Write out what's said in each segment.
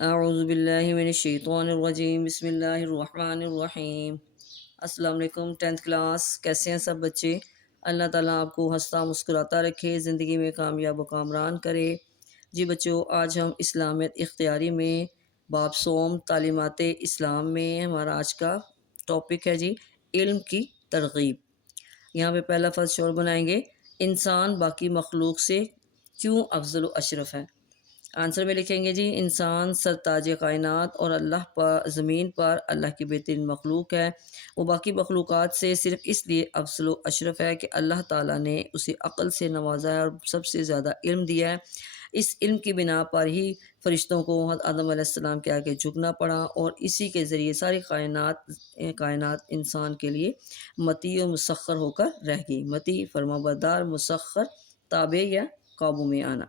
اعوذ باللہ من الشیطان الرجیم، بسم اللہ الرحمن الرحیم۔ السلام علیکم 10th کلاس، کیسے ہیں سب بچے؟ اللہ تعالیٰ آپ کو ہنستا مسکراتا رکھے، زندگی میں کامیاب و کامران کرے۔ جی بچوں، آج ہم اسلامیت اختیاری میں باب سوم تعلیمات اسلام میں ہمارا آج کا ٹاپک ہے جی علم کی ترغیب۔ یہاں پہ پہلا فرض شعور بنائیں گے، انسان باقی مخلوق سے کیوں افضل و اشرف ہے؟ آنسر میں لکھیں گے جی انسان سرتاج کائنات اور اللہ پر زمین پر اللہ کی بہترین مخلوق ہے۔ وہ باقی مخلوقات سے صرف اس لیے افضل و اشرف ہے کہ اللہ تعالیٰ نے اسے عقل سے نوازا ہے اور سب سے زیادہ علم دیا ہے۔ اس علم کی بنا پر ہی فرشتوں کو حضرت آدم علیہ السلام کے آگے جھکنا پڑا اور اسی کے ذریعے ساری کائنات انسان کے لیے مطیع و مسخر ہو کر رہ گئی۔ مطیع فرمانبردار، مسخر تابع یا قابو میں آنا۔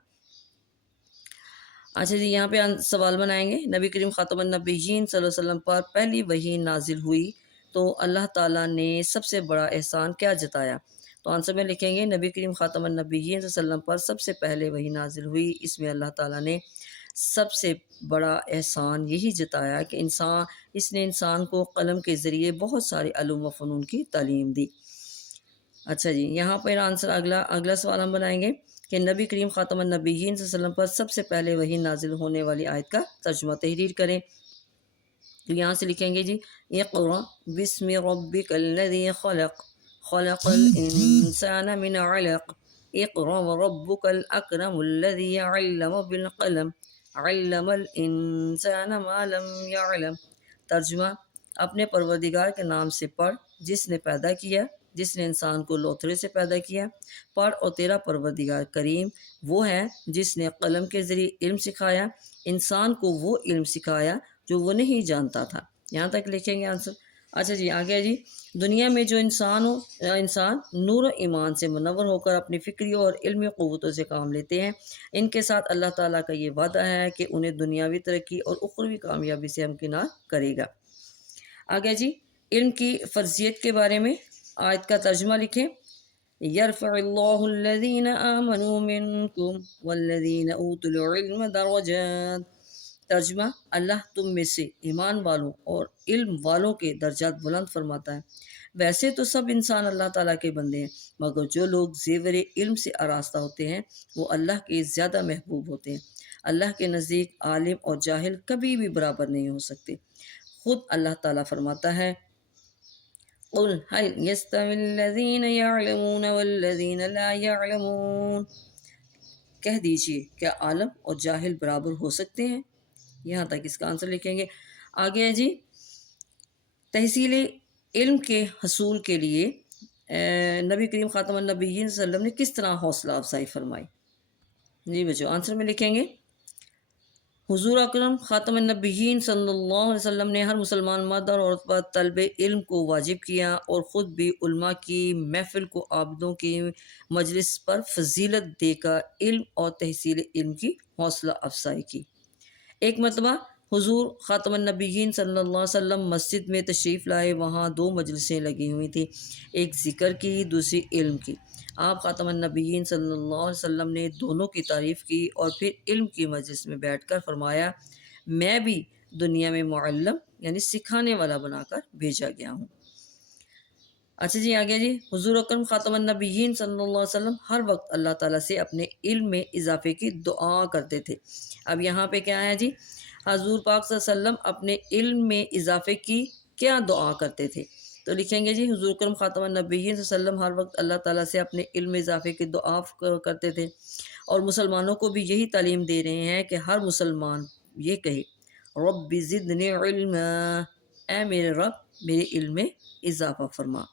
اچھا جی، یہاں پہ سوال بنائیں گے، نبی کریم خاتم النبیین صلی اللہ علیہ وسلم پر پہلی وحی نازل ہوئی تو اللہ تعالیٰ نے سب سے بڑا احسان کیا جتایا؟ تو آنسر میں لکھیں گے نبی کریم خاتم النبیین صلی اللہ علیہ وسلم پر سب سے پہلے وحی نازل ہوئی، اس میں اللہ تعالیٰ نے سب سے بڑا احسان یہی جتایا کہ اس نے انسان کو قلم کے ذریعے بہت سارے علوم و فنون کی تعلیم دی۔ اچھا جی، یہاں پر آنسر اگلا سوال ہم بنائیں گے کہ نبی کریم خاتم النبیین صلی اللہ علیہ وسلم پر سب سے پہلے وحی نازل ہونے والی آیت کا ترجمہ تحریر کریں۔ تو یہاں سے لکھیں گے جی اقرأ بسم ربک الذی خلق خلق الانسان من علق اقرأ وربک الاکرم الذی علم بالقلم علم الانسان ما لم يعلم۔ ترجمہ، اپنے پروردگار کے نام سے پڑھ جس نے پیدا کیا، جس نے انسان کو لوتھڑے سے پیدا کیا۔ پڑھ اور تیرا پروردگار کریم وہ ہے جس نے قلم کے ذریعے علم سکھایا، انسان کو وہ علم سکھایا جو وہ نہیں جانتا تھا۔ یہاں تک لکھیں گے آنسر۔ اچھا جی، آگے جی، دنیا میں جو انسان نور و ایمان سے منور ہو کر اپنی فکری اور علمی قوتوں سے کام لیتے ہیں، ان کے ساتھ اللہ تعالیٰ کا یہ وعدہ ہے کہ انہیں دنیاوی ترقی اور اخروی کامیابی سے ہمکنار کرے گا۔ آگے جی، علم کی فرضیت کے بارے میں آیت کا ترجمہ لکھیں۔ یرفع اللہ الذین آمنوا منکم والذین اوتوا العلم درجات۔ ترجمہ، اللہ تم میں سے ایمان والوں اور علم والوں کے درجات بلند فرماتا ہے۔ ویسے تو سب انسان اللہ تعالیٰ کے بندے ہیں، مگر جو لوگ زیور علم سے آراستہ ہوتے ہیں وہ اللہ کے زیادہ محبوب ہوتے ہیں۔ اللہ کے نزدیک عالم اور جاہل کبھی بھی برابر نہیں ہو سکتے۔ خود اللہ تعالیٰ فرماتا ہے قُلْ هَلْ يَسْتَوِي الَّذِينَ يَعْلَمُونَ وَالَّذِينَ لَا يَعْلَمُونَ۔ کہہ دیجئے کیا عالم اور جاہل برابر ہو سکتے ہیں؟ یہاں تک اس کا آنسر لکھیں گے۔ آگے ہے جی، تحصیل علم کے حصول کے لیے نبی کریم خاتم النبیین صلی اللہ علیہ وسلم نے کس طرح حوصلہ افزائی فرمائی؟ جی بچوں، آنسر میں لکھیں گے حضور اکرم خاتم النبیین صلی اللہ علیہ وسلم نے ہر مسلمان مرد اور عورت پر طلب علم کو واجب کیا اور خود بھی علماء کی محفل کو عابدوں کی مجلس پر فضیلت دے کر علم اور تحصیل علم کی حوصلہ افزائی کی۔ ایک مرتبہ حضور خاتم النبیین صلی اللہ علیہ وسلم مسجد میں تشریف لائے، وہاں دو مجلسیں لگی ہوئی تھیں، ایک ذکر کی، دوسری علم کی۔ آپ خاتم النبیین صلی اللہ علیہ وسلم نے دونوں کی تعریف کی اور پھر علم کی مجلس میں بیٹھ کر فرمایا میں بھی دنیا میں معلم یعنی سکھانے والا بنا کر بھیجا گیا ہوں۔ اچھا جی، آگے جی، حضور اکرم خاتم النبیین صلی اللہ علیہ وسلم ہر وقت اللہ تعالیٰ سے اپنے علم میں اضافے کی دعا کرتے تھے۔ اب یہاں پہ کیا ہے جی، حضور پاک صلی اللہ علیہ وسلم اپنے علم میں اضافے کی کیا دعا کرتے تھے؟ تو لکھیں گے جی حضور اکرم خاتم النبیین صلی اللہ علیہ وسلم ہر وقت اللہ تعالیٰ سے اپنے علم میں اضافے کی دعا کرتے تھے، اور مسلمانوں کو بھی یہی تعلیم دے رہے ہیں کہ ہر مسلمان یہ کہے رب زدنی علما، اے میرے رب میرے علم میں اضافہ فرما۔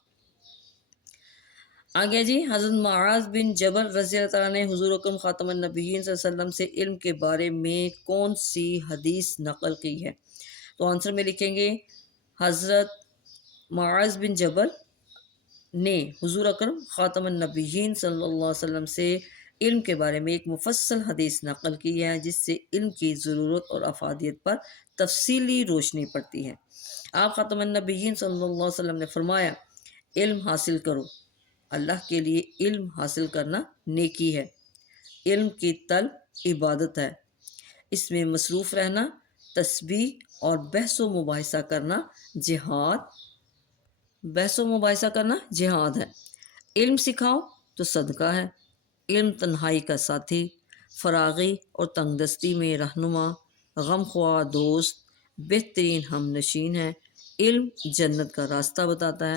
آگے جی، حضرت معاذ بن جبل رضی اللہ تعالیٰ نے حضور اکرم خاتم النبیین صلی اللہ علیہ وسلم سے علم کے بارے میں کون سی حدیث نقل کی ہے؟ تو آنسر میں لکھیں گے حضرت معاذ بن جبل نے حضور اکرم خاتم النبیین صلی اللہ علیہ وسلم سے علم کے بارے میں ایک مفصل حدیث نقل کی ہے جس سے علم کی ضرورت اور افادیت پر تفصیلی روشنی پڑتی ہے۔ آپ خاتم النبیین صلی اللہ علیہ وسلم نے فرمایا علم حاصل کرو، اللہ کے لیے علم حاصل کرنا نیکی ہے، علم کی طلب عبادت ہے، اس میں مصروف رہنا تسبیح اور بحث و مباحثہ کرنا جہاد ہے۔ علم سکھاؤ تو صدقہ ہے۔ علم تنہائی کا ساتھی، فراغی اور تنگ دستی میں رہنما، غم خواہ دوست، بہترین ہم نشین ہے۔ علم جنت کا راستہ بتاتا ہے۔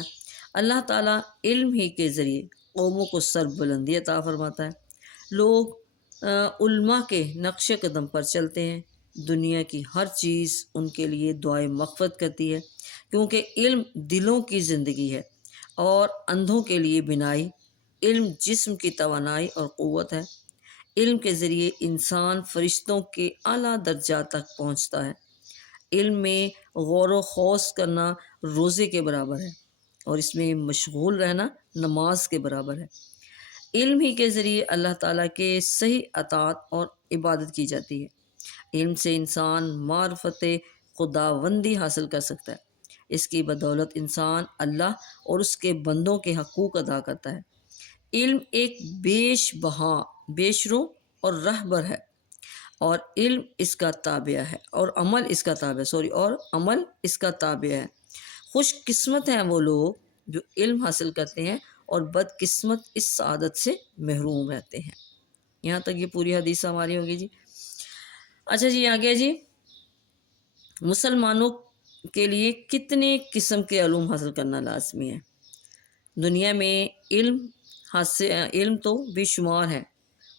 اللہ تعالیٰ علم ہی کے ذریعے قوموں کو سربلندی عطا فرماتا ہے۔ لوگ علماء کے نقش قدم پر چلتے ہیں۔ دنیا کی ہر چیز ان کے لیے دعائے مغفرت کرتی ہے، کیونکہ علم دلوں کی زندگی ہے اور اندھوں کے لیے بینائی۔ علم جسم کی توانائی اور قوت ہے۔ علم کے ذریعے انسان فرشتوں کے اعلیٰ درجات تک پہنچتا ہے۔ علم میں غور و خوض کرنا روزے کے برابر ہے اور اس میں مشغول رہنا نماز کے برابر ہے۔ علم ہی کے ذریعے اللہ تعالیٰ کے صحیح اطاعت اور عبادت کی جاتی ہے۔ علم سے انسان معرفت خداوندی حاصل کر سکتا ہے۔ اس کی بدولت انسان اللہ اور اس کے بندوں کے حقوق ادا کرتا ہے۔ علم ایک بیش بہا بیشرو اور رہبر ہے، اور علم اس کا تابع ہے اور عمل اس کا تابع ہے۔ خوش قسمت ہیں وہ لوگ جو علم حاصل کرتے ہیں اور بدقسمت اس سعادت سے محروم رہتے ہیں۔ یہاں تک یہ پوری حدیث ہماری ہوگی جی۔ اچھا جی، آگے جی، مسلمانوں کے لیے کتنے قسم کے علوم حاصل کرنا لازمی ہے؟ دنیا میں علم تو بے شمار ہے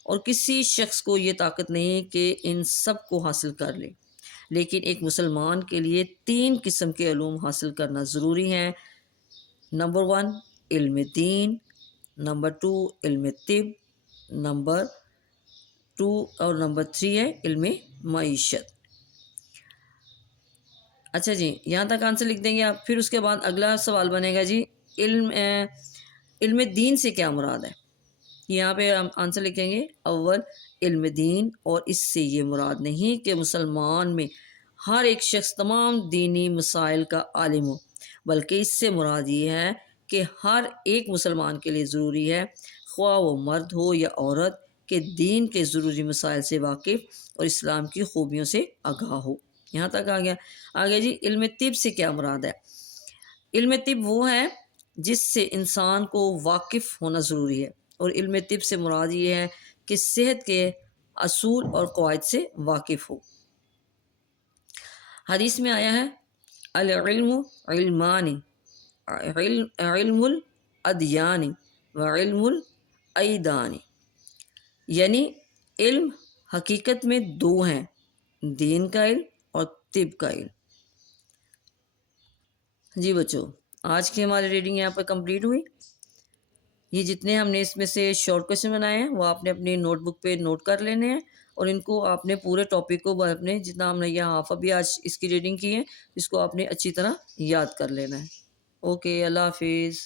اور کسی شخص کو یہ طاقت نہیں کہ ان سب کو حاصل کر لے، لیکن ایک مسلمان کے لیے 3 قسم کے علوم حاصل کرنا ضروری ہیں۔ نمبر 1 علم دین، نمبر 2 علم طب، نمبر 3 ہے علم معیشت۔ اچھا جی، یہاں تک آنسر لکھ دیں گے آپ۔ پھر اس کے بعد اگلا سوال بنے گا جی، علم دین سے کیا مراد ہے؟ یہاں پہ ہم آنسر لکھیں گے، اول علم دین، اور اس سے یہ مراد نہیں کہ مسلمان میں ہر ایک شخص تمام دینی مسائل کا عالم ہو، بلکہ اس سے مراد یہ ہے کہ ہر ایک مسلمان کے لیے ضروری ہے، خواہ وہ مرد ہو یا عورت، کہ دین کے ضروری مسائل سے واقف اور اسلام کی خوبیوں سے آگاہ ہو۔ یہاں تک آ گیا۔ آگے جی، علم طب سے کیا مراد ہے؟ علم طب وہ ہے جس سے انسان کو واقف ہونا ضروری ہے، اور علم طب سے مراد یہ ہے کہ صحت کے اصول اور قواعد سے واقف ہو۔ حدیث میں آیا ہے، العلم علمانی، علم الادیان و علم الایدان، یعنی علم حقیقت میں 2 ہیں، دین کا علم اور طب کا علم۔ جی بچوں، آج کی ہماری ریڈنگ یہاں پر کمپلیٹ ہوئی۔ یہ جتنے ہم نے اس میں سے شارٹ کویشچن بنائے ہیں وہ آپ نے اپنی نوٹ بک پہ نوٹ کر لینے ہیں، اور ان کو آپ نے پورے ٹاپک کو اپنے جتنا ہم نے یہاں ابھی آج اس کی ریڈنگ کی ہے اس کو آپ نے اچھی طرح یاد کر لینا ہے۔ اوکے، اللہ حافظ۔